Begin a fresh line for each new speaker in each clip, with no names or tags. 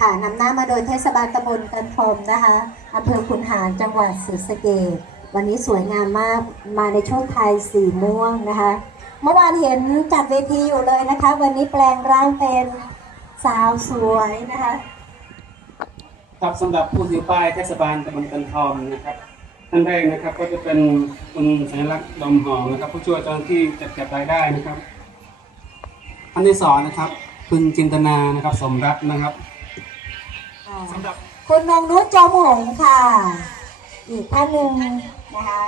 ค่ะนำหน้ามาโดยเทศบาลตำบลกันพรมนะคะอำเภอขุนหารจังหวัดศรีสะเกษวันนี้สวยงามมากมาในช่วงไทยสีม่วงนะคะ เมื่อวานเห็นจัดเวทีอยู่เลยนะคะ วันนี้แปลงร่างเป็นสาวสวยนะคะ
ครับสำหรับผู้ถือป้ายเทศบาลตำบลกันทอมนะครับท่านแรกนะครับก็จะเป็นคุณสัญลักษณ์ดอมหอมนะครับ ผู้ช่วยเจ้าหน้าที่จัดเก็บรายได้นะครับท่านที่สองนะครับ คุณจินตนานะครับสมรัตนะครับ
ค่ะ
สำหรับ
คุณนงนุชจอมหงส์ค่ะ อีกท่านหนึ่งนะคะ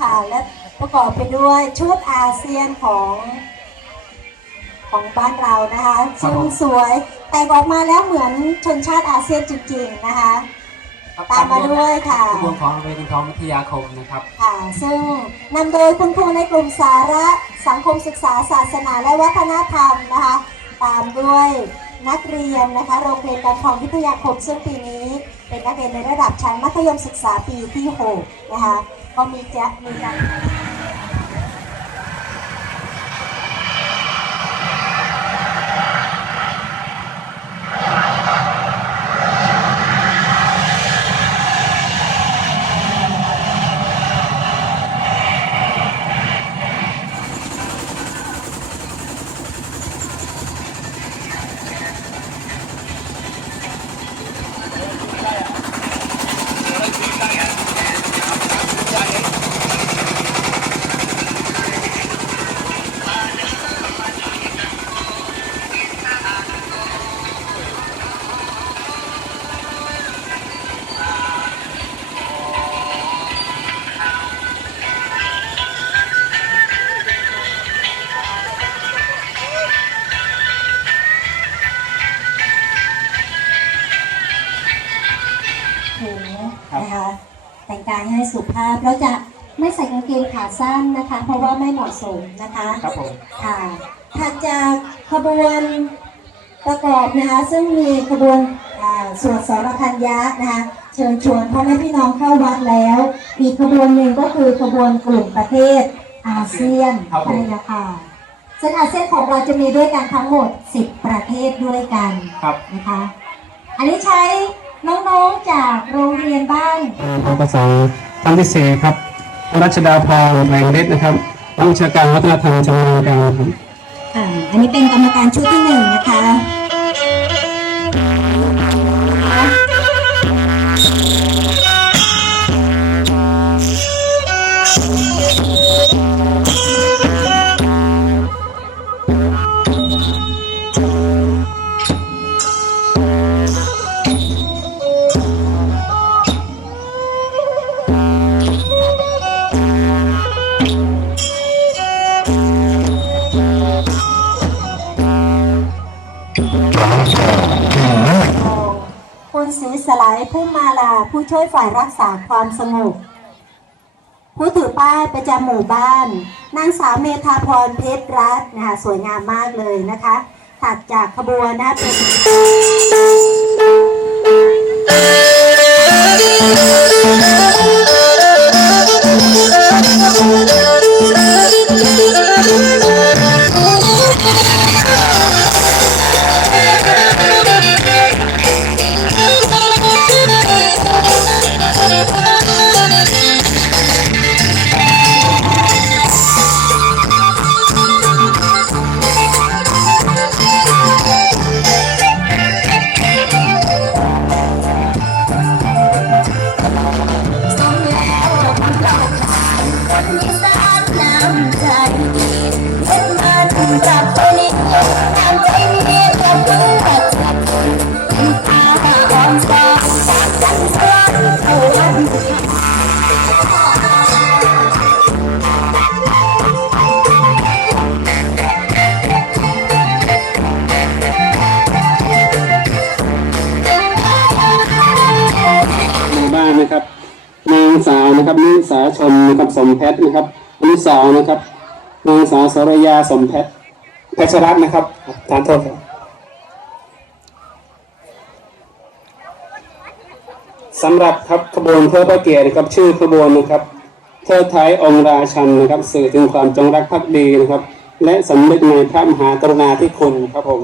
ค่ะและประกอบไปด้วยชุดอาเซียนของของบ้านเรานะคะซึ่งสวยแต่งออกมาแล้วเหมือนชนชาติอาเซียนจริงๆนะคะตามมาด้วยค่ะ
ขบวนของโรงเรียนกันทอมวิทยาคมนะครับ
ค่ะซึ่งนำโดยคุณครูในกลุ่มสาระสังคมศึกษาศาสนาและวัฒนธรรมนะคะ ตามด้วยนักเรียนนะคะ โรงเรียนการทองวิทยาคมซึ่งปีนี้เป็นนักเรียนในระดับชั้นมัธยมศึกษาปีที่ 6 นะคะ ก็มีแจะมีการายให้สุภาพเราจะไม่ใส่กางเกงขาสั้นนะคะ เพราะว่าไม่เหมาะสมนะคะ
ครับผม
ค่ะถัดจากขบวนประกอบนะคะ ซึ่งมีขบวนอ่าสวดสรพันยะนะคะ เชิญชวนพ่อแม่พี่น้องเข้าวัดแล้ว อีกขบวนหนึ่งก็คือขบวนกลุ่มประเทศอาเซียน
ครับผม
ใช่แล้วค่ะซึ่งอาเซียนของเราจะมีด้วยกันทั้งหมด 10 ประเทศด้วยกัน
ครับ
นะคะ อันนี้ใช้น้องๆจากโรงเรียนบ้าน
ผู้ประสง ครั้งที่สี่ครับรัชดาพรแรงเล็ดนะครับผู้ชาการวัฒนธรรมจังหวัดกาญการครับ
อ่าอันนี้เป็นกรรมการชุดที่หนึ่งนะคะ ผู้ช่วยฝ่ายรักษาความสงบผู้ถือป้ายประจำหมู่บ้าน นางสาวเมธาพรเพชรรัตน์นะคะสวยงามมากเลยนะคะ ถัดจากขบวนนะคะเป็น
ห นะครับนิสาชนนะครับสมเพชรนะครับอันที่สองนะครับนางสาวสรยาสมเพชรเพชรรัตน์นะครับทานโทษครับสำหรับครับขบวนเพื่อพระเกียรตินะครับชื่อขบวนนะครับเทิดไทยองค์ราชันนะครับสื่อถึงความจงรักภักดีนะครับ และสำนึกในพระมหากรุณาธิคุณครับผม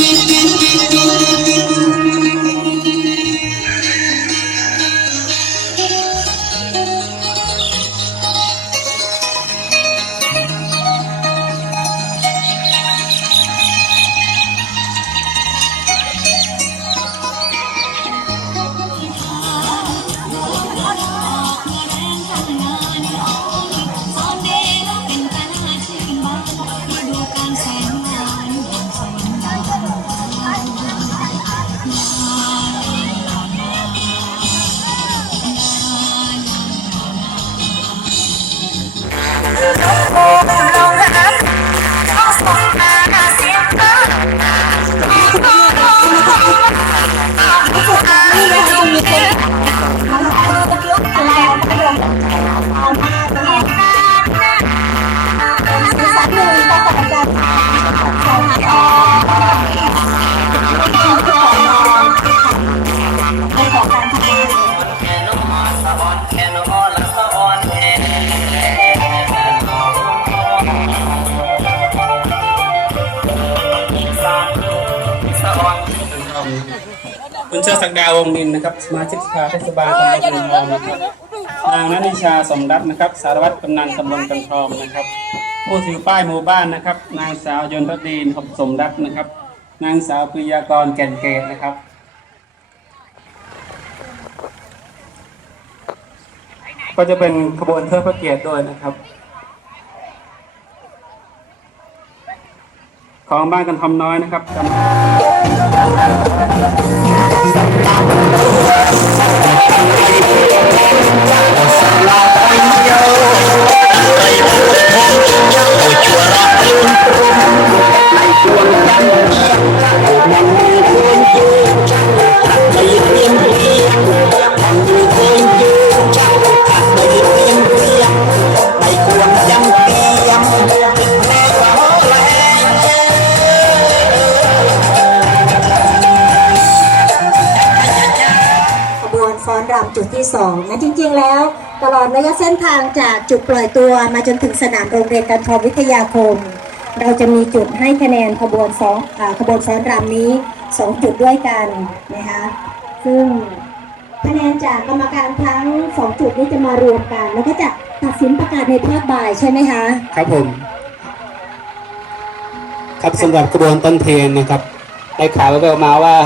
นี่ คุ
ณเชิดศักดาวงนินนะครับสมาชิกสภาเทศบาลตำบลกันทองนะครับนางนันิชาสมรัตน์นะครับ สารวัตรกำนันตำบลกันทองนะครับ ผู้ถือป้ายหมู่บ้านนะครับ นางสาวยนทดีนสมรัตน์นะครับ นางสาวปริยากรแก่นเกตนะครับก็จะเป็นขบวนเทิดพระเกียรติด้วยนะครับ ของบ้านกันทำน้อยนะครับ จ
2นะจริงๆ แล้ว ตลอดระยะเส้นทางจากจุดปล่อยตัวมาจนถึงสนามโรงเรียนการทองวิทยาคม เราจะมีจุดให้คะแนนขบวนสองขบวนฟ้อนรำนี้ 2 จุดด้วยกันนะคะซึ่งคะแนนจากกรรมการทั้ง 2 จุดนี้จะมารวมกัน แล้วก็จะตัดสินประกาศในภาคบ่ายใช่ไหมคะ
ครับผม ครับสำหรับกระบวนต้นเทียนนะครับได้ข่าวแววมาว่า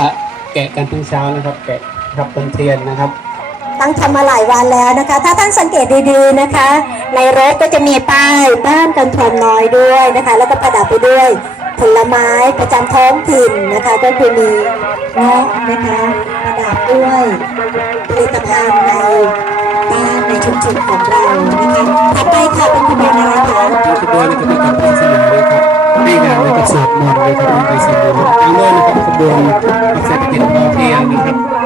แกะกันทั้งเช้านะครับ แกะครับต้นเทียนนะครับ
ตั้งทำมาหลายวันแล้วนะคะ ถ้าท่านสังเกตดีๆนะคะ ในรถก็จะมีป้ายบ้านกันทมน้อยด้วยนะคะ แล้วก็ประดับไปด้วยผลไม้ประจำท้องถิ่นนะคะ ก็คือมีเงาะนะคะประดับด้วยผลิตภัณฑ์ในบ้านในชุมชนของเรานะคะถัดไปค่ะเป็นขบวนอะไรคะ
ขบวนนี้ก็เป็นการพิจารณาเลยครับให้งานในกระสวดมนต์เลยครับในสมุนทางด้วยนะครับขบวนเศรษฐกิจพอเพียงนะครับครับผม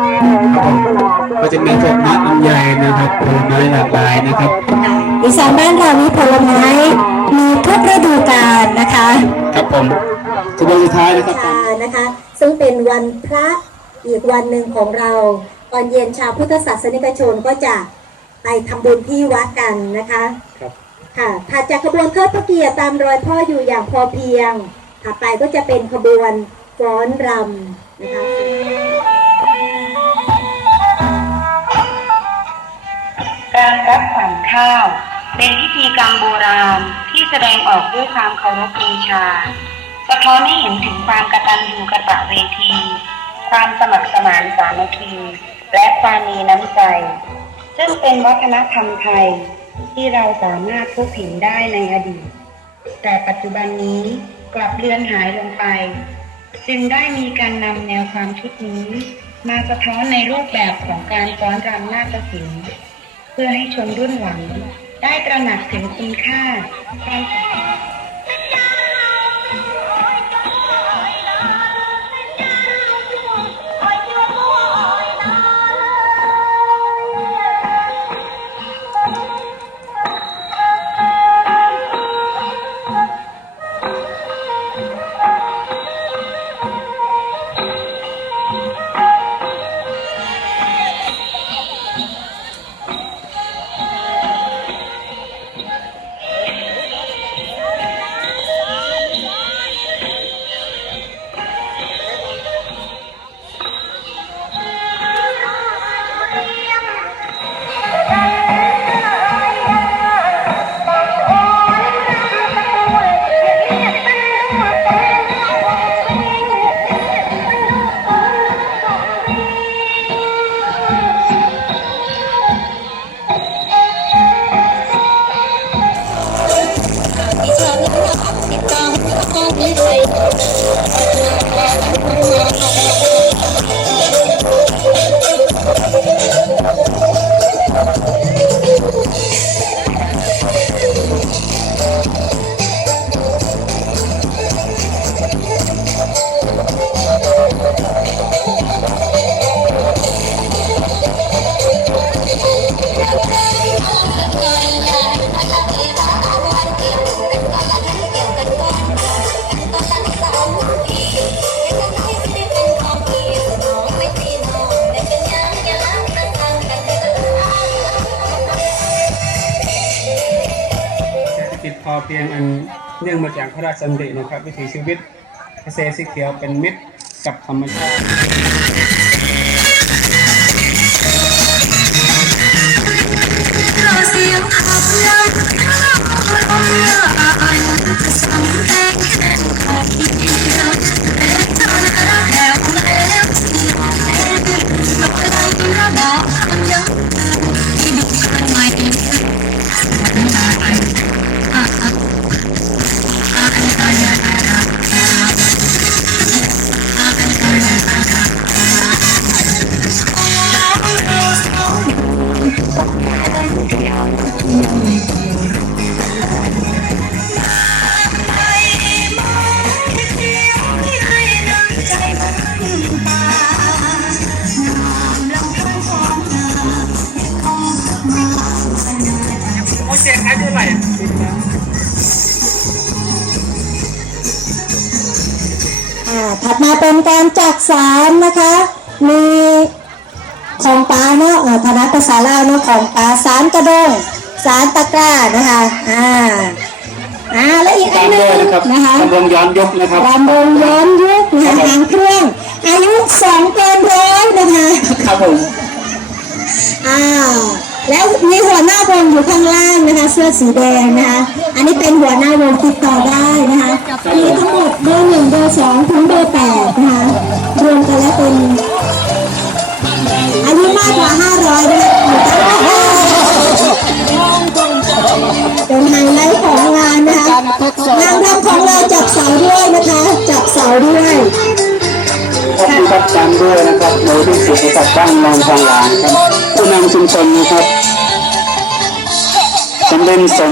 ก็จะมีพวกน้ำลำไยนะครับผลไม้หลากหลายนะครับ
อีสานบ้านเรามีผลไม้มีทุกฤดูกาลนะคะ
ครับผมขบวนสุดท้ายนะครับ
ค่ะนะคะ ซึ่งเป็นวันพระอีกวันหนึ่งของเราตอนเย็นชาวพุทธศาสนิกชนก็จะไปทำบุญที่วัดกันนะคะ
ครับ
ค่ะถัดจากขบวนเทิดพระเกียรติตามรอยพ่ออยู่อย่างพอเพียงถัดไปก็จะเป็นขบวนฟ้อนรำนะคะ
การรับขวัญข้าว เป็นพิธีกรรมโบราณที่แสดงออกด้วยความเคารพบูชา สะท้อนให้เห็นถึงความกตัญญูกตเวที ความสมัครสมานสามัคคี และความมีน้ำใจ ซึ่งเป็นวัฒนธรรมไทยที่เราสามารถพบเห็นได้ในอดีต แต่ปัจจุบันนี้กลับเลือนหายลงไป จึงได้มีการนำแนวความคิดนี้ มาสะท้อนในรูปแบบของการฟ้อนรำนาฏศิลป์ เพื่อให้ชนรุ่นหลังได้ตระหนักถึงคุณค่า
ได้ อเพียงอันเนื่องมาจากพระราชดำรินะครับ วิถีชีวิตเกษตรสีเขียวเป็นมิตรกับธรรมชาติ
เสียงขับไล่ ของป
ลาเนาะเอ่อธนัภาษาลาวเนาะของปลาสารกระดงสารตะกร้านะคะอ่าอ่าและอีกอันหนึ่งนะคะ
ตำบลย้อนยกนะครับ
รำวงย้อนยุคนะคะหางเครื่องอายุสองเกินร้อยนะคะ
ครับผม
อ่าแล้วมีหัวหน้าวงอยู่ข้างล่างนะคะ เสื้อสีแดงนะคะอันนี้เป็นหัวหน้าวงติดต่อได้นะคะมีทั้งหมดเบอร์หนึ่งเบอร์สองถึงเบอร์แปดนะคะรวมกันแล้วเป็นอายุ มากกว่า 500นะคะเป็นไฮไลท์ของงานนะคะนางรำของเราจับเสาด้วยนะคะ จับเสาด้วย
ขอบคุณครับจำด้วยนะครับโดยที่สุดกับบ้านนอนทองหลางครับผู้นำชุมชนนะครับสำเร็จสม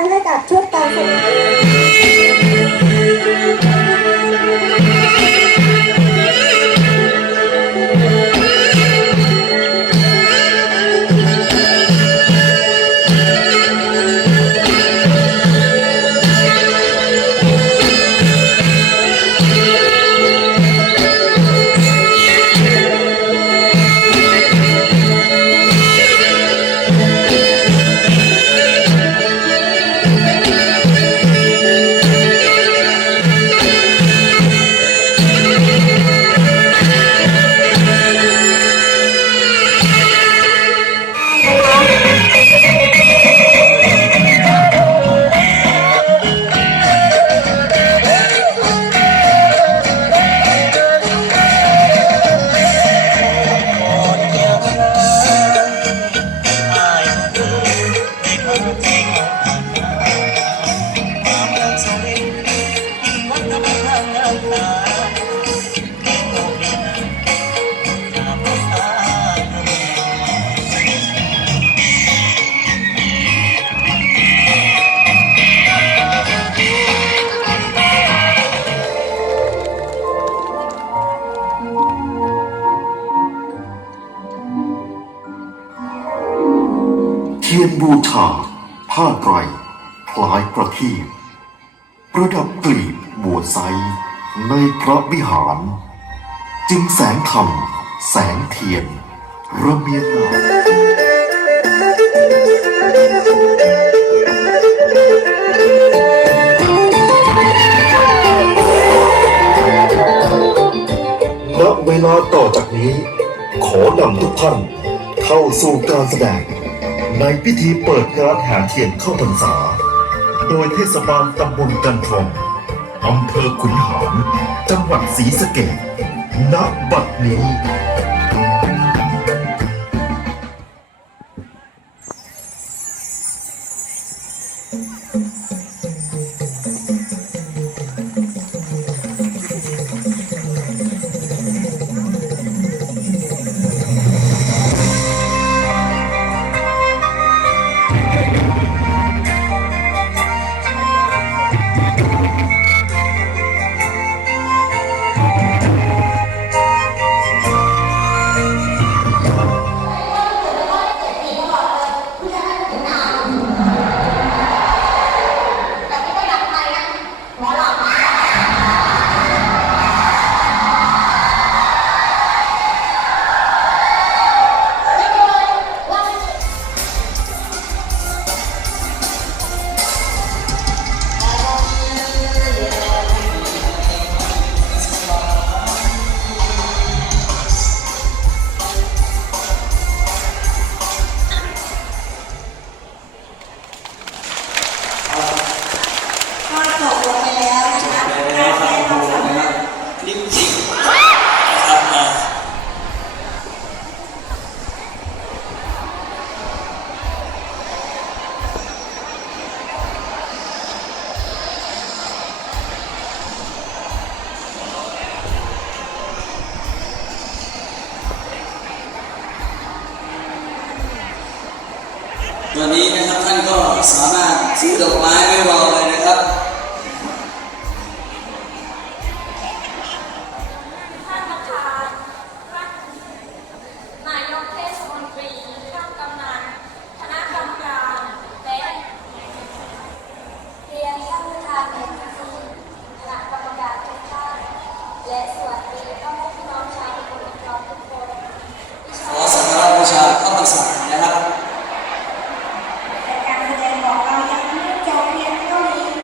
กั
นให้กับชุดการแสดงาผ้าไตรคล้ายประทีปประดับกลีบบัวไซในพระวิหาร จึงแสงธรรมแสงเทียนระเมียนาณเวลาต่อจากนี้ ขอนำทุกท่านเข้าสู่การแสดง ในพิธีเปิดกานแห่เทียนเข้าพรรษา โดยเทศบาลตำบลกันทองอำเภอขุนหารจังหวัดศรีสะเกษณบัดนี้
ตอนนี้นะครับท่านก็สามารถซื้อดอกไม้ไม่รอเลยนะครับ